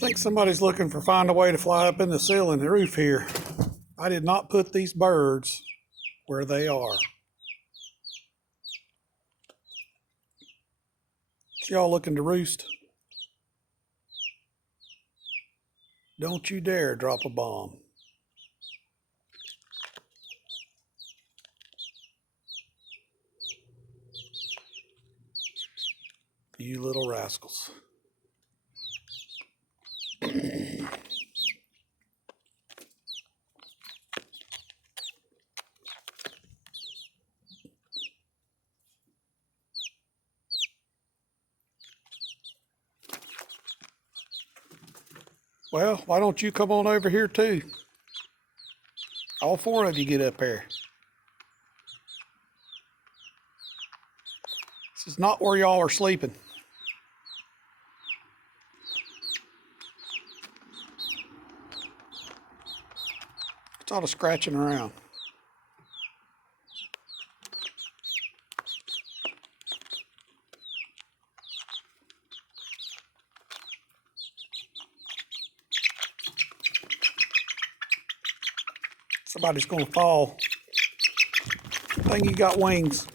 I think somebody's looking for find a way to fly up in the ceiling, the roof here. I did not put these birds where they are. Is y'all looking to roost? Don't you dare drop a bomb. You little rascals. Well, why don't you come on over here too? All four of you get up there. This is not where y'all are sleeping. It's all the scratching around. Somebody's gonna fall. I think he got wings.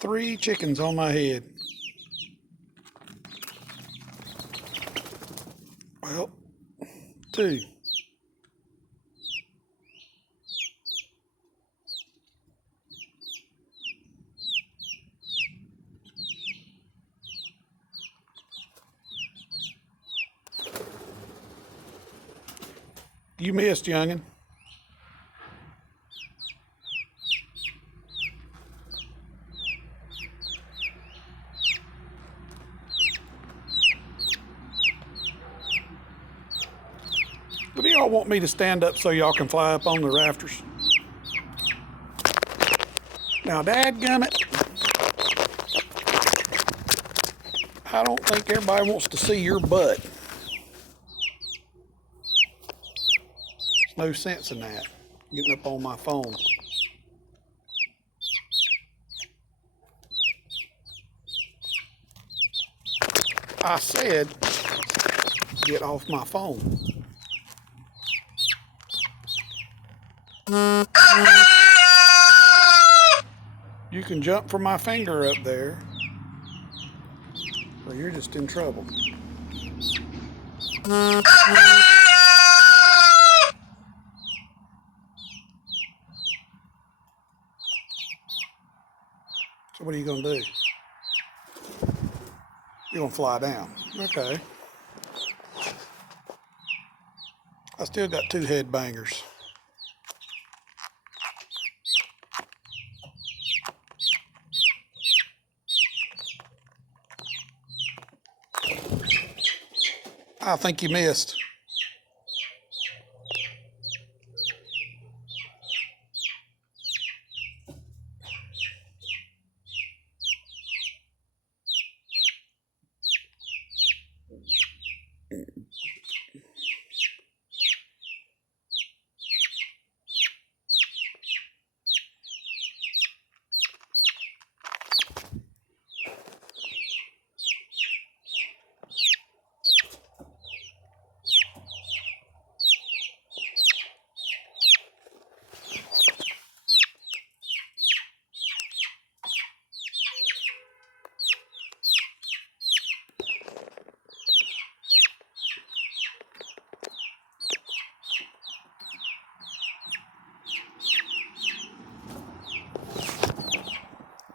Three chickens on my head. Well, two. You missed, youngin'. Do y'all want me to stand up so y'all can fly up on the rafters? Now, dadgummit, I don't think everybody wants to see your butt. There's no sense in that, getting up on my phone. I said, get off my phone. You can jump from my finger up there, or you're just in trouble. So what are you gonna do? You're gonna fly down. Okay. I still got two head bangers. I think you missed.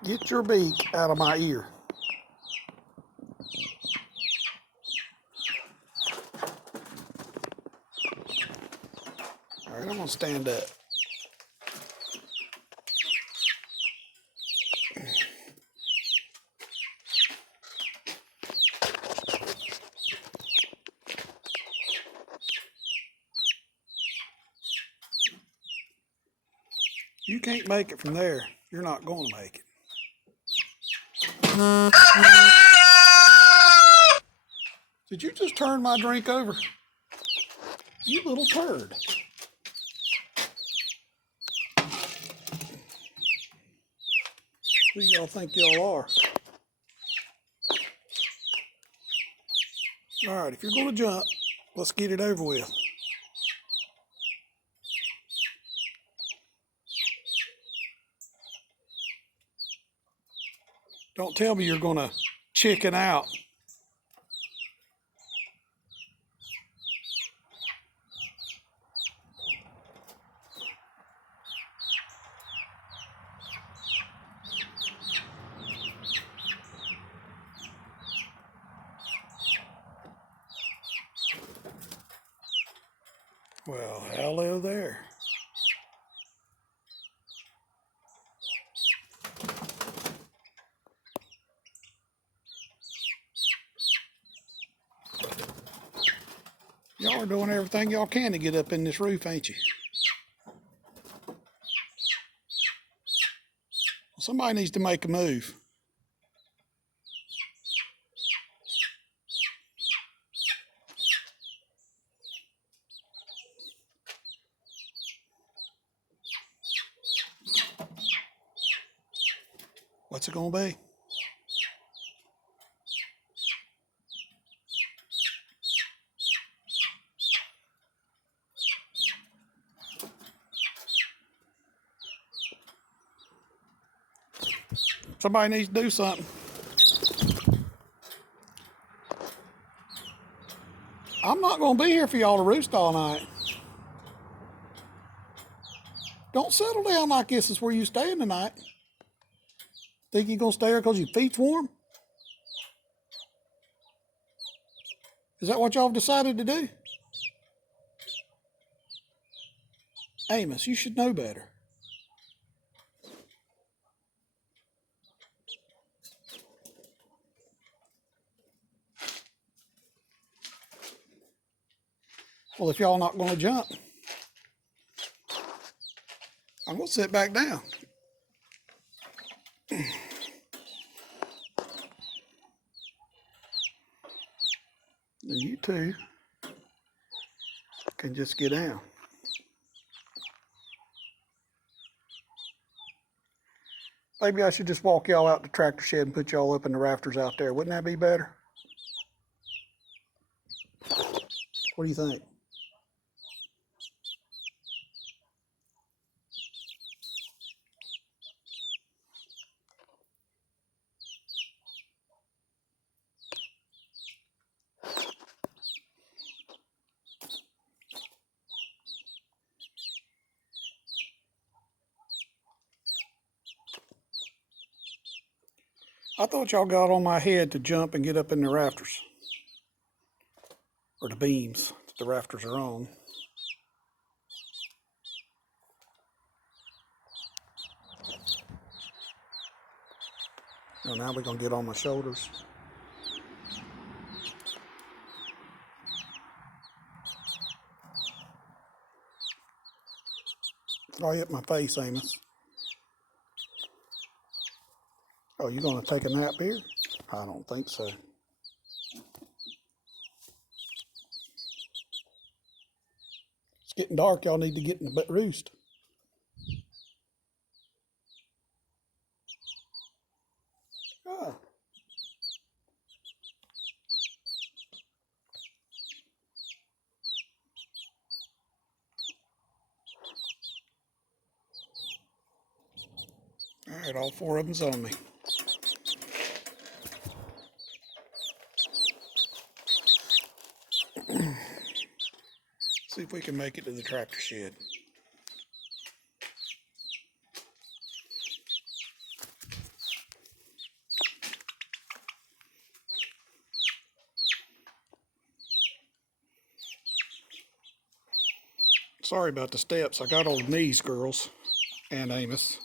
Get your beak out of my ear. All right, I'm gonna stand up. you can't make it from there, you're not going to make it. Did you just turn my drink over? You little turd. Who y'all think y'all are? All right, if you're going to jump, let's get it over with. Don't tell me you're going to chicken out. Well, hello there. Y'all are doing everything y'all can to get up in this roof, ain't you? Somebody needs to make a move. What's it gonna be? Somebody needs to do something. I'm not gonna be here for y'all to roost all night. Don't settle down like this is where you staying tonight. Think you gonna stay here because your feet's warm? Is that what y'all have decided to do? Amos, you should know better. Well, if y'all not gonna jump, I'm gonna sit back down. Then you two can just get down. Maybe I should just walk y'all out the tractor shed and put y'all up in the rafters out there. Wouldn't that be better? What do you think? I thought y'all got on my head to jump and get up in the rafters. Or the beams that the rafters are on. Oh, now we're gonna get on my shoulders. Oh, hit my face, Amos. Oh, you gonna take a nap here? I don't think so. It's getting dark. Y'all need to get in the roost. Ah. All right, all four of them's on me. See if we can make it to the tractor shed. Sorry about the steps. I got old knees, girls, and Amos.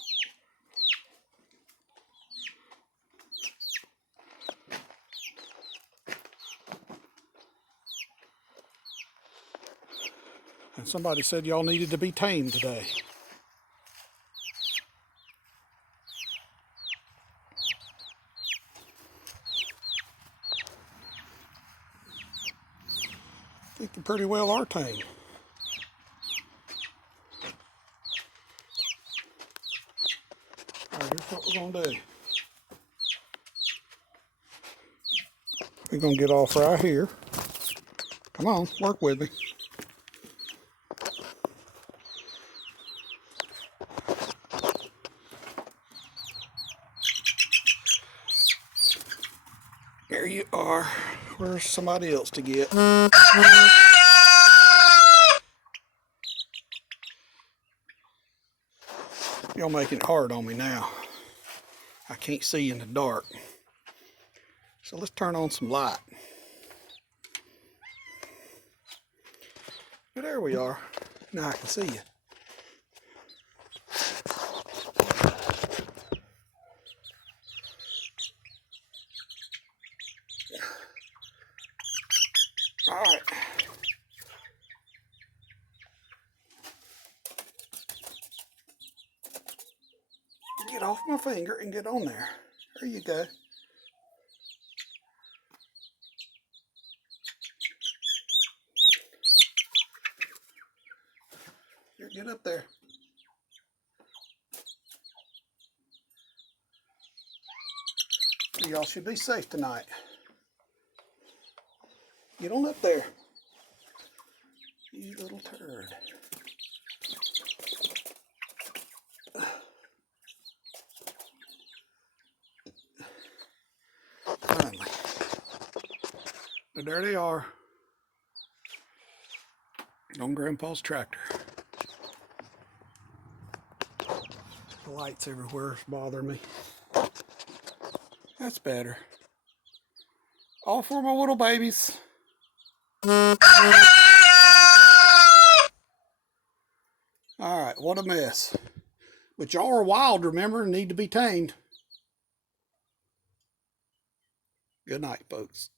And somebody said y'all needed to be tamed today. think they pretty well are tame. All right, here's what we're gonna do. We're gonna get off right here. Come on, work with me. There you are. Where's somebody else to get? Y'all making it hard on me now. I can't see in the dark. So let's turn on some light. But there we are. Now I can see you. All right. Get off my finger and get on there. There you go. Here, get up there. Y'all should be safe tonight. Get on up there. You little turd. Finally. But there they are. On Grandpa's tractor. The lights everywhere bother me. That's better. All for my little babies. Alright, what a mess. But y'all are wild, remember, and need to be tamed. Good night, folks.